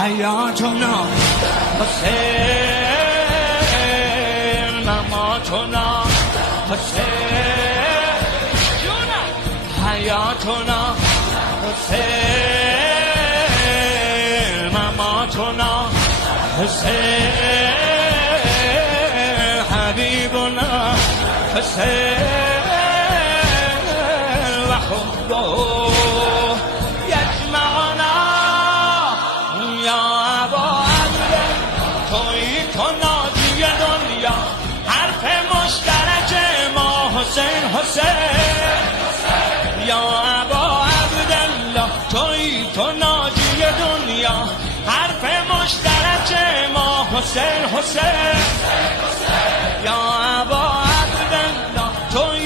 حیاتنا حسین مماتنا حسین حیاتنا حسین مماتنا حسین حبیبنا حسین و حبه یجمعنا یا ابا عبد تویی تو ناجی دنیا حرف مشترک ما حسین حسین یا ابا عبدالله تویی تو ناجی دنیا حرف مشترک ما حسین حسین